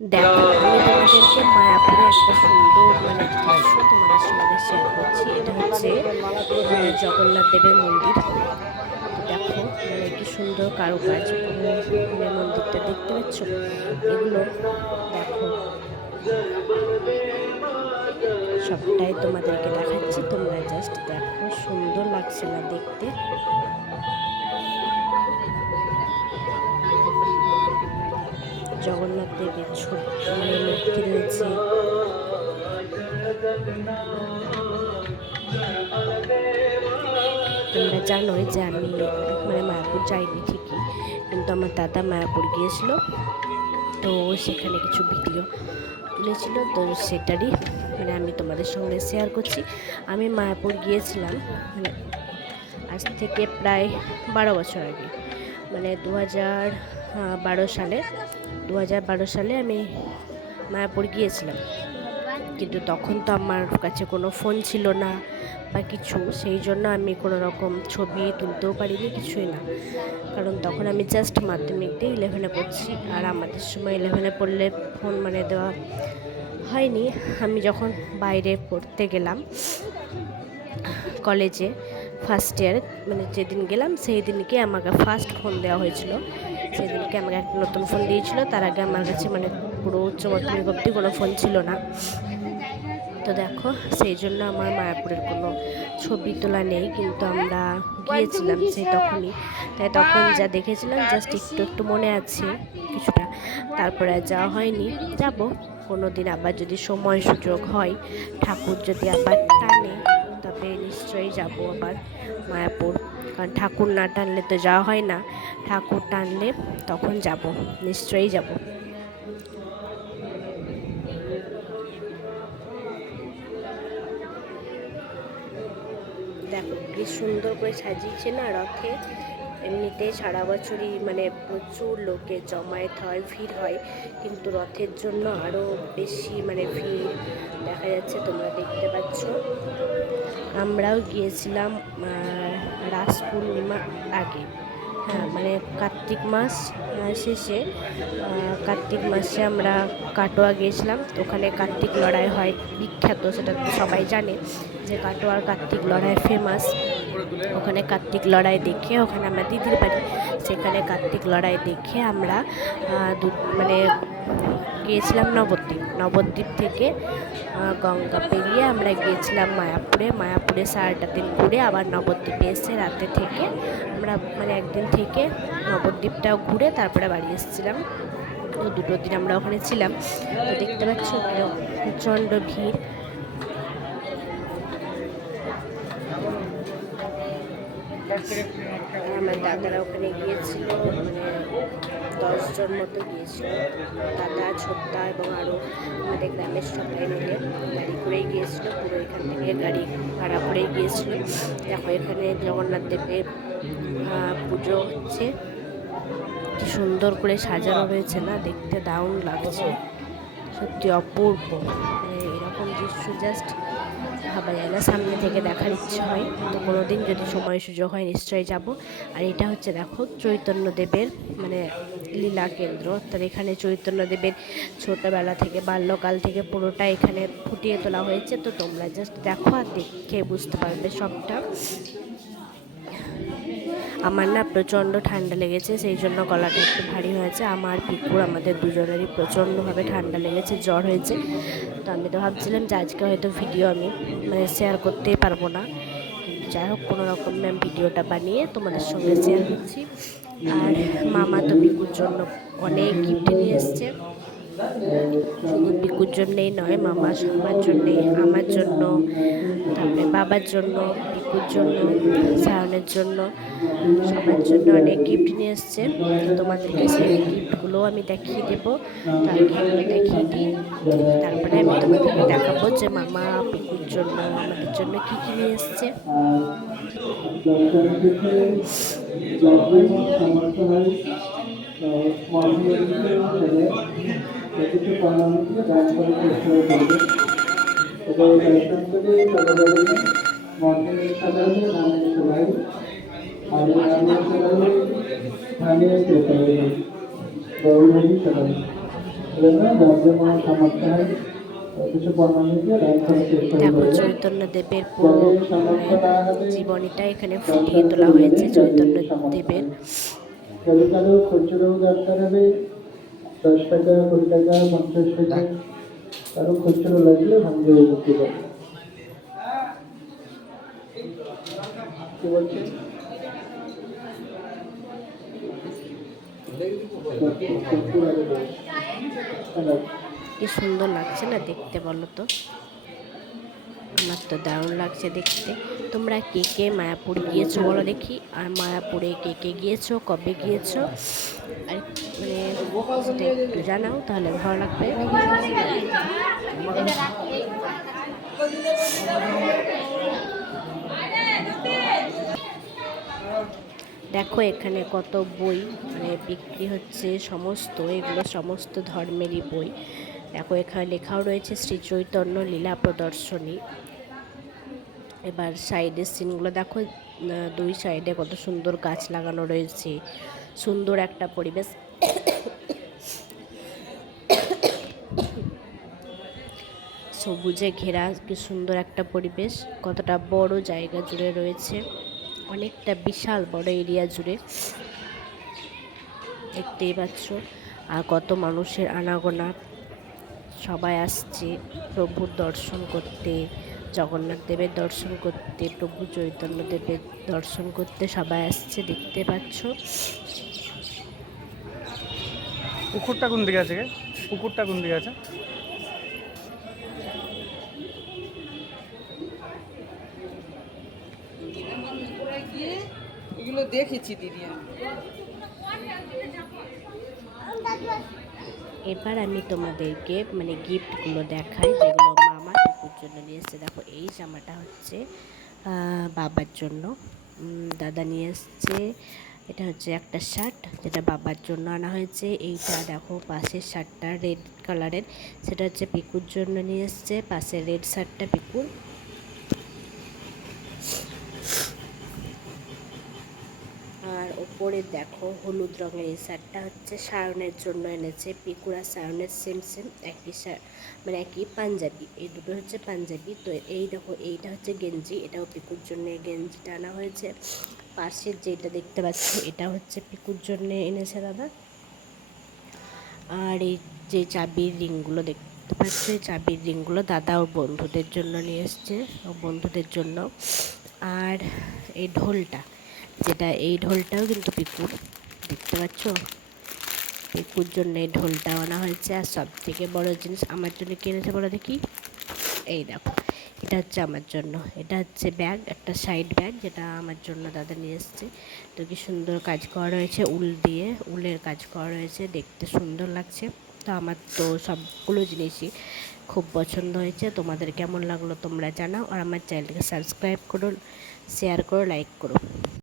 দেখো একটা সুন্দর মানে শেয়ার করছি। এটা হচ্ছে জগন্নাথ দেবের মন্দির। দেখো মানে কি সুন্দর কারুকাজ মানে মন্দিরটা দেখতে পাচ্ছ? এগুলো দেখো। সবটাই তোমাদেরকে দেখাচ্ছি। তোমরা জাস্ট দেখো, সুন্দর লাগছে না দেখতে। জগন্নাথ দেবের মানে মূর্তি রয়েছে। তোমরা জানোই যে আমি মানে মায়াপুর যাইনি ঠিকই, কিন্তু আমার দাদা মায়াপুর গিয়েছিল। তো সেখানে কিছু ভিডিও তুলেছিল। তো সেটারই মানে আমি তোমাদের সঙ্গে শেয়ার করছি। আমি মায়াপুর গিয়েছিলাম মানে আজ থেকে প্রায় বারো বছর আগে। মানে দু হাজার বারো সালে দু হাজার বারো সালে আমি মায়াপুর গিয়েছিলাম। কিন্তু তখন তো আমার কাছে কোনো ফোন ছিল না বা কিছু, সেই জন্য আমি কোনো রকম ছবি তুলতেও পারিনি, কিছুই না। কারণ তখন আমি জাস্ট মাধ্যমিক দিয়ে ইলেভেনে পড়ছি, আর আমাদের সময় ইলেভেনে পড়লে ফোন মানে দেওয়া হয়নি। আমি যখন বাইরে পড়তে গেলাম কলেজে ফার্স্ট ইয়ারে মানে যেদিন গেলাম সেই দিনকে আমাকে ফার্স্ট ফোন দেওয়া হয়েছিল। সেই দিনকে আমাকে একটা নতুন ফোন দিয়েছিল। তার আগে আমার কাছে মানে পুরো উচ্চ মাধ্যমিক অবধি কোনো ফোন ছিল না। তো দেখো, সেই জন্য আমার মায়াপুরের কোনো ছবি তোলা নেই, কিন্তু আমরা গিয়েছিলাম সেই তখনই। তাই তখন যা দেখেছিলাম জাস্ট একটু একটু মনে আছে কিছুটা। তারপরে যাওয়া হয়নি। যাব। কোনো দিন আবার যদি সময় সুযোগ হয়, ঠাকুর যদি আবার টানে যাব আবার মায়াপুর। কারণ ঠাকুর না টানলে তো যাওয়া হয় না। ঠাকুর টানলে তখন যাব, নিশ্চয়ই যাব। দেখো কি সুন্দর করে সাজিয়েছে না রথে। এমনিতে সারা বছরই মানে প্রচুর লোকে জমায়েত হয়, ভিড় হয়। কিন্তু রথের জন্য আরও বেশি মানে ভিড় দেখা যাচ্ছে, তোমরা দেখতে পাচ্ছ। আমরাও গিয়েছিলাম রাস পূর্ণিমা আগে। হ্যাঁ মানে কার্তিক মাস শেষে কার্তিক মাসে আমরা কাটোয়া গিয়েছিলাম। ওখানে কার্তিক লড়াই হয় বিখ্যাত, সেটা সবাই জানে যে কাটোয়ার কার্তিক লড়াই ফেমাস ওখানে কার্তিক লড়াই দেখে, ওখানে আমরা দিদির বাড়ি, সেখানে কার্তিক লড়াই দেখে আমরা মানে গিয়েছিলাম নবদ্বীপ। নবদ্বীপ থেকে গঙ্গা পেরিয়ে আমরা গিয়েছিলাম মায়াপুরে। মায়াপুরে সারাটা দিন ঘুরে আবার নবদ্বীপে এসে রাতে থেকে আমরা মানে একদিন থেকে নবদ্বীপটাও ঘুরে তারপরে বাড়ি এসেছিলাম। তো দুটো দিন আমরা ওখানে ছিলাম। তো দেখতে পাচ্ছি প্রচণ্ড ভিড়। আমার দাদারা ওখানে গিয়েছিল মানে দশজন মতো গিয়েছিল। দাদা, ছোট্টা এবং আরও আমাদের গ্রামের সবাই মিলে গাড়ি করেই গিয়েছিল, পুরো এখান থেকে গাড়ি ভাড়া করেই গিয়েছিল। দেখো, এখানে জগন্নাথ দেবের পুজো হচ্ছে। কি সুন্দর করে সাজানো রয়েছে না? দেখতে দারুণ লাগছে। সত্যি অপূর্ব। মানে এরকম দৃশ্য জাস্ট ভাবা যায় না, সামনে থেকে দেখার ইচ্ছে হয়। তো কোনো দিন যদি সময় সুযোগ হয়, নিশ্চয়ই যাব। আর এটা হচ্ছে দেখো চৈতন্যদেবের মানে লীলা কেন্দ্র। তার এখানে চৈতন্যদেবের ছোটোবেলা থেকে, বাল্যকাল থেকে পুরোটা এখানে ফুটিয়ে তোলা হয়েছে। তো তোমরা জাস্ট দেখো আর দেখে বুঝতে পারবে সবটা। আমার না প্রচণ্ড ঠান্ডা লেগেছে, সেই জন্য গলাটা একটু ভারী হয়েছে। আমার পিকুর আমাদের দুজনেরই প্রচণ্ডভাবে ঠান্ডা লেগেছে, জ্বর হয়েছে। তো আমি তো ভাবছিলাম যে আজকে হয়তো ভিডিও আমি মানে শেয়ার করতেই পারব না। যাই হোক, কোনো রকম আমি ভিডিওটা বানিয়ে তোমাদের সঙ্গে শেয়ার করছি। আর মামা তো পিকুর জন্য অনেক গিফট নিয়ে এসছে। পিকুর জন্যেই নয়, মামা সবার জন্যে, আমার জন্য, তারপরে বাবার জন্য, পিকুর জন্য, সায়নের জন্য, সবার জন্য অনেক গিফট নিয়ে এসছে। তোমাদেরকে সেই গিফটগুলো আমি দেখিয়ে দেবো তার গিফট দেখিয়ে দিই, তারপরে আমি তোমাদেরকে দেখাবো যে মামা পিকুর জন্য, আমাদের জন্য কী কী নিয়ে এসছে। জন্য যার যে কোনো সমস্যা হয়। কিছু বর্ণনা দিয়ে লাইন করার চেষ্টা দেখো করবে চৈতন্য দেবের পুরো যাদের সামর্থ্য না হবে জীবনীটা এখানে ফুটিয়ে তোলা হয়েছে চৈতন্য দেবের। কারও কারও খুচরো দরকার হবে দশ টাকা, কুড়ি টাকা, পঞ্চাশ টাকা। খুচরো লাগলে বিক্রি করে কি সুন্দর লাগছে না দেখতে বলো তো? আমার তো দারুণ লাগছে দেখতে। তোমরা কে কে মায়াপুর গিয়েছো বলো দেখি? আর মায়াপুরে কে কে গিয়েছো? কবে গিয়েছো? আর মানে একটু জানাও, তাহলে ভালো লাগবে। দেখো, এখানে কত বই মানে বিক্রি হচ্ছে সমস্ত, এগুলো সমস্ত ধর্মেরই বই। দেখো এখানে লেখাও রয়েছে, শ্রী চৈতন্য লীলা প্রদর্শনী। এবার সাইডের সিনগুলো দেখো দুই সাইডে কত সুন্দর গাছ লাগানো রয়েছে, সুন্দর একটা পরিবেশ। সবুজে ঘেরা, কি সুন্দর একটা পরিবেশ, কতটা বড় জায়গা জুড়ে রয়েছে, অনেকটা বিশাল বড় এরিয়া জুড়ে। দেখতেই পাচ্ছ, আর কত মানুষের আনাগোনা। সবাই আসছে প্রভুর দর্শন করতে জগন্নাথ দেবের দর্শন করতে প্রভু চৈতন্য দেবের দর্শন করতে সবাই আসছে দেখতে পাচ্ছ। পুকুরটা কোন দিকে আছে পুকুরটা কোন দিকে আছে? এগুলো দেখেছি দিদি আমি। এবার আমি তোমাদেরকে মানে গিফটগুলো দেখাই, যেগুলো মামা টুকুর জন্য নিয়ে এসছে। দেখো, এই জামাটা হচ্ছে বাবার জন্য। দাদা নিয়ে এসছে, এটা হচ্ছে একটা শার্ট যেটা বাবার জন্য আনা হয়েছে। এইটা দেখো, পাশের শার্টটা রেড কালারের সেটা হচ্ছে পিকুর জন্য নিয়ে এসছে। পাশে রেড শার্টটা পিকুর। ওপরে দেখো হলুদ রঙের এই শার্টটা হচ্ছে সায়নের জন্য এনেছে, পিকুরা সায়নের সেম সেম একই মানে একই পাঞ্জাবি, এই দুটো হচ্ছে পাঞ্জাবি। তো এই দেখো, এইটা হচ্ছে গেঞ্জি, এটাও পিকুর জন্য গেঞ্জিটা আনা হয়েছে। পাশের যেটা দেখতে পাচ্ছি, এটা হচ্ছে পিকুর জন্য এনেছে দাদা। আর এই যে চাবির রিংগুলো দেখতে পাচ্ছ চাবির রিংগুলো দাদা ওর বন্ধুদের জন্য নিয়ে এসছে ওর বন্ধুদের জন্য। আর এই ঢোলটা যেটা এই ঢোলটাও কিন্তু পিকুর, দেখতে পাচ্ছ? পিকুর জন্য এই ঢোলটা আনা হয়েছে। আর সব থেকে বড় জিনিস আমার জন্য কিনেছে বলো দেখি? এই দেখো, এটা হচ্ছে আমার জন্য। এটা হচ্ছে ব্যাগ, একটা সাইড ব্যাগ যেটা আমার জন্য দাদা নিয়ে এসছে। তো কি সুন্দর কাজ করা রয়েছে উল দিয়ে, উলের কাজ করা রয়েছে, দেখতে সুন্দর লাগছে। তো আমার তো সবগুলো জিনিসই খুব পছন্দ হয়েছে। তোমাদের কেমন লাগল তোমরা জানাও। আর আমার চ্যানেলটাকে সাবস্ক্রাইব করো শেয়ার করো, লাইক করো।